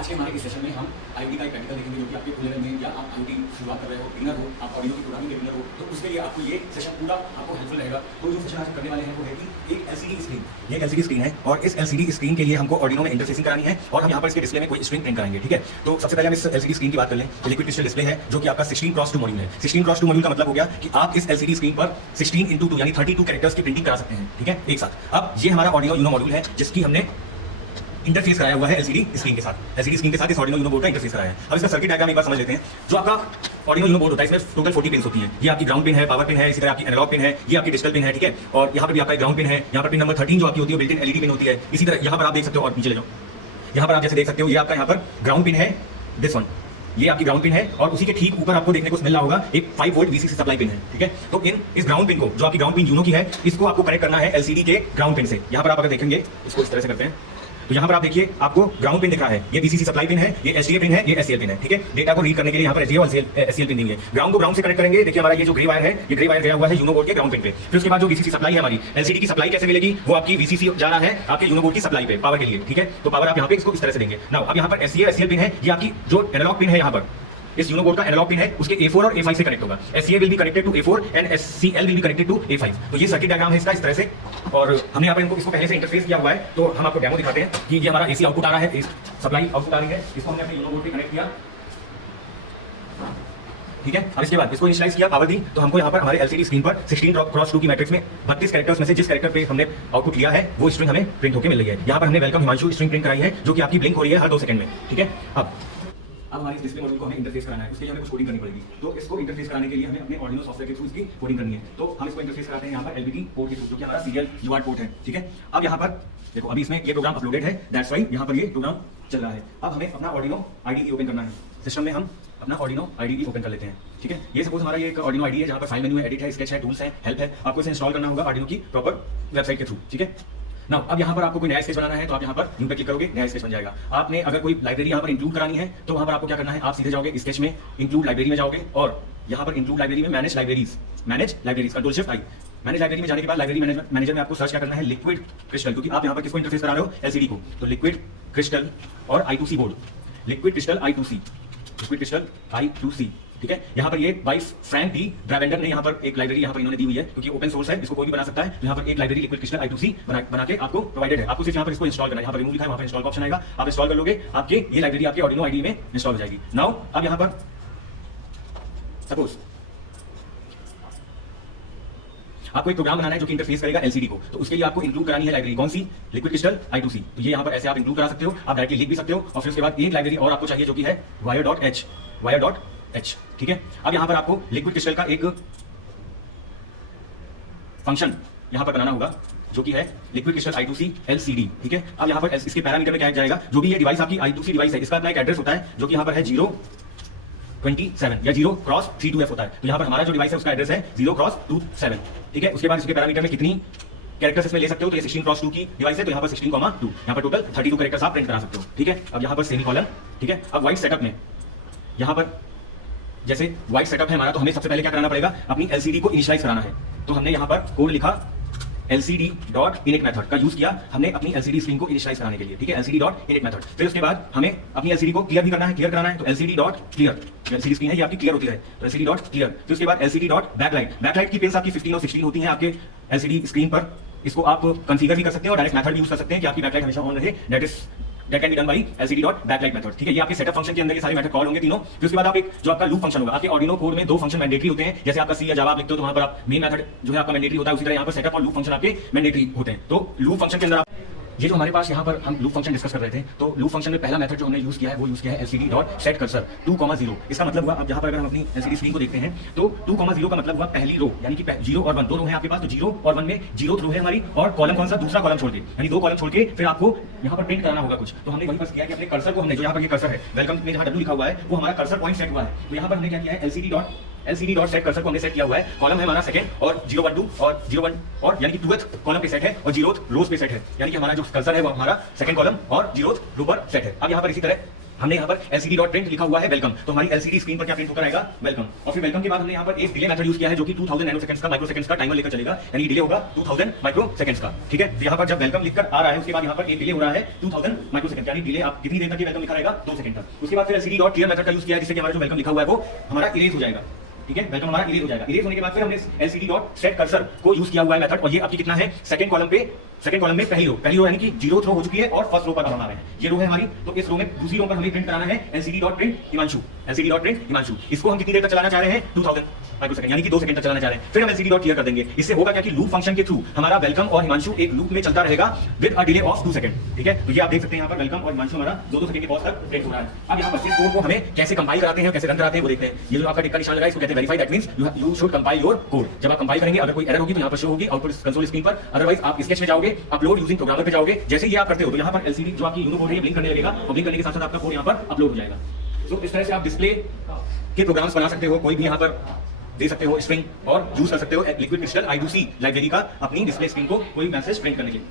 आज के हमारे इस सेशन में हम आईओटी का एक प्रैक्टिकल देखेंगे जो कि आपके खुले में या आप आईओटी शुरुआत कर रहे हो, बिगिनर हो, आप ऑर्डिनो की प्रोग्रामिंग के बिगिनर हो, तो उसके लिए आपको ये सेशन पूरा आपको हेल्पफुल रहेगा। तो जो सेशन आज करने वाले हैं वो है कि एक एलसीडी स्क्रीन, ये एक एलसीडी स्क्रीन है और इस एलसीडी स्क्रीन के लिए हमको ऑर्डिनो में इंटरफेसिंग करानी है और हम यहाँ पर इसके डिस्प्ले में कोई स्ट्रिंग प्रिंट कराएंगे। ठीक है, तो सबसे पहले हम इस एलसीडी स्क्रीन की बात कर लें। लिक्विड क्रिस्टल डिस्प्ले है जो कि आपका 16x2 मॉड्यूल है। 16x2 मॉड्यूल का मतलब हो गया कि आप इस एलसीडी स्क्रीन पर 16x2 यानी 32 कैरेक्टर्स की प्रिंटिंग करा सकते हैं। ठीक है, एक साथ। अब ये हमारा ऑर्डिनो यूनो मॉड्यूल है जिसकी हमने इंटरफेस कराया हुआ है एलसीडी स्क्रीन के साथ। एलसीडी स्क्रीन के साथ इस ऑर्डिनो यूनो बोर्ड का इंटरफेस कराया है। अब इसका सर्किट डायग्राम एक बार समझ लेते हैं। जो आपका ऑर्डिनो यूनो बोर्ड होता है इसमें टोटल 40 पिन्स होती हैं। ये आपकी ग्राउंड पिन है, पावर पिन है, इसी तरह आपकी एनालॉग पिन है, ये आपकी डिजिटल पिन है। ठीक है, और यहाँ पर भी आपका ग्राउंड पिन है, यहाँ पर पिन नंबर 13 जो आपकी होती है बिल्ट इन एलईडी पिन होती है। इसी तरह यहाँ पर आप देख सकते हो, और नीचे ले जाओ, यहाँ पर आप जैसे देख सकते हो ये आपका यहाँ पर ग्राउंड पिन है, दिस वन, ये आपकी ग्राउंड पिन है और उसी के ठीक ऊपर आपको देखने को मिल रहा होगा एक 5 वोल्ट वीसीसी सप्लाई पिन है। ठीक है, तो इस ग्राउंड पिन को, जो आपकी ग्राउंड पिन यूनो की है, इसको आपको कनेक्ट करना है एलसीडी के ग्राउंड पिन से। यहाँ पर आप अगर देखेंगे इसको इस तरह से करते हैं तो यहाँ पर आप देखिए आपको ग्राउंड पिन दिख रहा है, ये वीसीसी सप्लाई पिन है, ये एचडीए पिन है, ये एससीएल पिन है। ठीक है, डेटा को रीड करने के लिए यहाँ पर एचडीए और एससीएल पिन देंगे। ग्राउंड को ग्राउंड से कनेक्ट करेंगे। देखिए हमारा ये जो ग्रे वायर है, ये ग्रे वायर गया हुआ है यूनो बोर्ड के ग्राउंड पिन पे। फिर उसके बाद जो वीसीसी सप्लाई है हमारी एलसीडी की सप्लाई कैसे मिलेगी, वो आपकी वीसीसी जा रहा है आपके यूनो बोर्ड की सप्लाई पे पावर के लिए। ठीक है, तो पावर आप यहाँ पे इसको इस तरह से देंगे। नाउ अब यहाँ पर एससीए एससीएल पिन है, ये आपकी जो एनालॉग पिन है, यहाँ पर इस यूनो बोर्ड का एनालॉग पिन है, उसके A4 और A5 से कनेक्ट होगा। SCA will be connected to A4 and SCL will be connected to A5। तो ये सर्किट डायग्राम है इसका इस तरह से, और हमने यहाँ पर इसको पहले से इंटरफेस किया हुआ है। तो हम आपको डेमो दिखाते हैं कि ये हमारा AC आउटपुट आ रहा है, सप्लाई आउटपुट आ रही है, इसको हमने अपने यूनो बोर्ड पे कनेक्ट किया। ठीक है, अब इसके बाद इसको इनिशियलाइज किया, पावर दी, तो हमको यहाँ पर हमारे एलसीडी स्क्रीन पर 16x2 की मैट्रिक्स में 32 कैरेक्टर्स में से जिस कैरेक्टर पे हमने आउटपुट लिया है वो स्ट्रिंग हमें प्रिंट होकर मिल रही है। यहाँ पर हमने वेलकम हिमांशु स्ट्रिंग प्रिंट कराई है जो कि आपकी ब्लिंक हो रही है हर 2 सेकंड में। ठीक है, अब हमारे इस डिस्प्ले मॉड्यूल को हमें इंटरफेस कराना है, उसके लिए हमें कुछ कोडिंग करनी पड़ेगी। तो इसको इंटरफेस कराने के लिए हमें अपने ऑर्डिनो सॉफ्टवेयर के थ्रू इसकी कोडिंग करनी है। तो हम इसको इंटरफेस कराते हैं यहाँ पर एलबीटी पोर्ट के थ्रू, जो कि हमारा सीरियल यूआरट पोर्ट है। ठीक है, अब यहाँ पर देखो अभी इसमें ये प्रोग्राम अपलोडेड है, दैट्स व्हाई यहाँ पर ये प्रोग्राम चल रहा है। अब हमें अपना ऑर्डिनो आईडी ओपन करना है। सिस्टम में हम अपना ऑर्डिनो आईडी ओपन कर लेते हैं। ठीक है, ये सपोज हमारा ये एक ऑर्डिनो आईडी है जहाँ पर फाइल मेन्यू है, एडिट है, स्केच है, टूल्स है, हेल्प है। आपको इसे इंस्टॉल करना होगा ऑर्डिनो की प्रॉपर वेबसाइट के थ्रू। ठीक है, नाउ अब यहाँ पर आपको कोई नया स्केच बनाना है तो आप यहाँ पर न्यू पे क्लिक करोगे, नया स्केच बन जाएगा। आपने अगर कोई लाइब्रेरी यहाँ पर इंक्लूड करानी है तो वहाँ पर आपको क्या करना है, आप सीधे जाओगे स्केच में, इंक्लूड लाइब्रेरी में जाओगे और यहाँ पर इंक्लूड लाइब्रेरी में मैनेज लाइब्रेरीज कंट्रोल शिफ्ट आई। मैनेज लाइब्रेरी में जाने के बाद लाइब्रेरी मैनेजर में आपको सर्च क्या करना है, लिक्विड क्रिस्टल, क्योंकि आप यहाँ पर किसको इंटरफेस करा रहे हो, एलसीडी को। तो लिक्विड क्रिस्टल और I2C board, liquid crystal I2C। ठीक है, यहाँ पर ये बाय फ्रैंक डी ब्रावेंडर ने यहाँ पर एक लाइब्रेरी यहाँ पर इन्होंने दी हुई है, क्योंकि ओपन सोर्स है, इसको कोई भी बना सकता है। तो यहाँ पर एक लाइब्रेरी लिक्विड क्रिस्टल I2C बना के आपको प्रोवाइडेड है। आपको सिर्फ यहाँ पर इसको इंस्टॉल करना है, यहाँ पर रिमूव लिखा है, वहाँ पर इंस्टॉल का ऑप्शन आएगा, आप इंस्टॉल कर लोगे, आपके ये लाइब्रेरी आपके ऑर्डिनो आईडी में इंस्टॉल हो जाएगी। नाउ अब यहाँ पर सपोज आपको एक प्रोग्राम बनाना है जो कि इंटरफेस करेगा एलसीडी को, तो उसके लिए आपको इंक्लूड करानी है लाइब्रेरी, कौन सी, लिक्विड क्रिस्टल I2C। तो ये यहाँ पर ऐसे आप इंक्लूड करा सकते हो, आप डायरेक्टली लिख भी सकते हो। और फिर उसके बाद एक लाइब्रेरी और आपको चाहिए जो कि है wire.h। ठीक है, अब यहाँ पर आपको लिक्विड क्रिस्टल का एक फंक्शन यहाँ पर बनाना होगा जो कि है लिक्विड क्रिस्टल I2C LCD। ठीक है, अब यहाँ पर इसके पैरामीटर में क्या जाएगा, जो भी ये डिवाइस आपकी I2C डिवाइस है, इसका अपना एक एड्रेस होता है जो कि यहाँ पर है 027 या 0x32F होता है। तो यहाँ पर हमारा जो डिवाइस है उसका एड्रेस है 0x27। ठीक है, उसके बाद इसके पैरामीटर में कितनी कैरेक्टर्स इसमें ले सकते हो, तो ये 16x2 की डिवाइस है, तो यहाँ पर 16,2, यहाँ पर टोटल 32 कैरेक्टर्स आप प्रिंट करा सकते हो। ठीक है, अब यहाँ पर सेमीकोलन। ठीक है, अब वाइट सेटअप में यहाँ पर जैसे वाइट सेटअप है हमारा, तो हमें सबसे पहले क्या कराना पड़ेगा, अपनी एलसीडी को इनिशियलाइज कराना है। तो हमने यहाँ पर कोड लिखा LCD.init मेथड का यूज किया हमने अपनी एलसीडी स्क्रीन को इनिशियलाइज कराने के लिए। ठीक है, LCD.init मेथड। फिर उसके बाद हमें अपनी एलसीडी को क्लियर भी करना है, क्लियर कराना है, तो LCD.clear, एलसीडी स्क्रीन है ये आपकी क्लियर होती है, तो LCD.clear। फिर उसके बाद LCD.backlight की पिन्स आपकी 15 और 16 होती हैं आपके एलसीडी स्क्रीन पर। इसको आप कंफिगर भी कर सकते हैं और डायरेक्ट मेथड भी यूज कर सकते हैं कि आपकी बैकलाइट हमेशा ऑन रहे, that can be done by LCD.backlight method। ठीक है, ये आपके सेटअप फंक्शन के अंदर ये सारे मेथड कॉल होंगे तीनों। फिर उसके बाद आप एक जो आपका लूप फंक्शन होगा, आपके ऑर्डिनो कोड में 2 फंक्शन मैंडेटरी होते हैं, जैसे आपका सी या जावा आप लिखते हो तो वहां पर आप मेन मेथड जो है आपका मैंडेटरी होता है, उसी तरह यहाँ पर सेटअप और लूप फंक्शन आपके मैंडेटरी होते हैं। तो लूप फंक्शन के अंदर आप ये जो हमारे पास यहाँ पर हम लूप फंक्शन डिस्कस कर रहे थे, तो लूप फंक्शन में पहला मेथड जो हमने यूज किया है वो यूज किया है LCD.setCursor 2,0। इसका मतलब हुआ, अब यहाँ पर अगर हम अपनी एलसीडी स्क्रीन को देखते हैं तो 2,0 का मतलब हुआ पहली रो, यानी कि 0 और 1 दो रो है आपके पास, तो 0 और 1 में 0th रो है हमारी, और कॉलम कौन सा, दूसरा कॉलम छोड़ के, यानी 2 कॉलम छोड़ के फिर आपको यहाँ पर प्रिंट करना होगा कुछ। तो हमने वही बस किया कि अपने कर्सर को हमने, जो यहाँ पर ये कर्सर है, वेलकम में जहाँ W लिखा हुआ है वो हमारा कर्सर पॉइंट सेट हुआ है। तो यहाँ पर हमने क्या किया है, LCD.setCursor को हमने सेट किया हुआ है, कॉलम है हमारा सेकंड और 012 और 01 और यानी कि 2th कॉलम पे सेट है और 0th रोज पे सेट है, यानी कि हमारा जो कर्सर है वो हमारा सेकंड कॉलम और 0th रो पर सेट है। अब यहाँ पर इसी तरह हमने यहाँ पर lcd.print लिखा हुआ है वेलकम, तो हमारी एलसीडी स्क्रीन पर क्या प्रिंट होकर आएगा वेलकम। और फिर वेलकम के बाद हमने यहाँ पर एक डिले मेथड यूज किया है जो कि 2000 नैनोसेकंड्स का माइक्रोसेकंड्स का टाइमर लेकर चलेगा, यानी डिले होगा 2000 माइक्रोसेकंड्स का, ठीक है। तो यहाँ पर जब वेलकम लिखकर आ रहा है उसके बाद यहाँ पर एक डिले हो रहा है 2000 माइक्रोसेकंड, यानी डिले आप कितनी देर तक वेलकम लिखा रहेगा 2 सेकंड तक। उसके बाद फिर lcd.clear मेथड का यूज किया है जिससे कि हमारा जो वेलकम लिखा हुआ है वो हमारा इरेज हो जाएगा, ठीक है। वेलकम हमारा इरेज हो जाएगा। इरेज होने के बाद फिर हमने lcd.setCursor को यूज किया हुआ है मेथड, और ये आपकी कितना है सेकंड कॉलम में पहली रो यानी कि 0th रो हो चुकी है और फर्स्ट रो पर हम आ रहे हैं, ये रो है हमारी। तो इस रो में दूसरी रो पर हमें प्रिंट कराना है lcd.print हिमांशु। इसको हम कितनी देर तक चलाना चाह रहे हैं 2000 माइक्रोसेकंड, यानी कि 2 सेकंड तक चलाना चाह रहे हैं। फिर हम lcd.clear कर देंगे। इससे होगा क्या कि लूप फंक्शन के थ्रू हमारा वेलकम और हिमांशु एक लूप में चलता रहेगा with a delay of 2 second, ठीक है। तो ये आप देख सकते हैं यहाँ पर वेलकम और हिमांशु हमारा 2-2 सेकंड के पॉज तक प्रिंट हो रहा है। अब यहाँ पर इस कोड को हमें कैसे कंपाइल कराते हैं, कैसे रन कराते हैं वो देखते हैं। ये जो आपका टिक का निशान लगा है इसको कहते हैं verify, that means you should compile your code. जब आप कंपाइल करेंगे अगर कोई एरर होगी तो यहाँ पर शो होगी आउटपुट कंसोल स्क्रीन पर, अदरवाइज आप स्केच में जाओगे, अपलोड यूजिंग प्रोग्रामर पे जाओगे। जैसे ये आप करते हो तो यहाँ पर एलसीडी जो आपकी यूनो कोड है ये ब्लिंक करने लगेगा, और ब्लिंक करने के साथ साथ आपका कोड यहाँ पर अपलोड हो जाएगा। तो इस तरह से आप डिस्प्ले के प्रोग्राम्स बना सकते हो, कोई भी यहाँ पर दे सकते हो स्ट्रिंग, और यूज कर सकते हो लिक्विड क्रिस्टल I2C लाइब्रेरी का अपनी डिस्प्ले स्क्रीन को कोई मैसेज प्रिंट करने के लिए।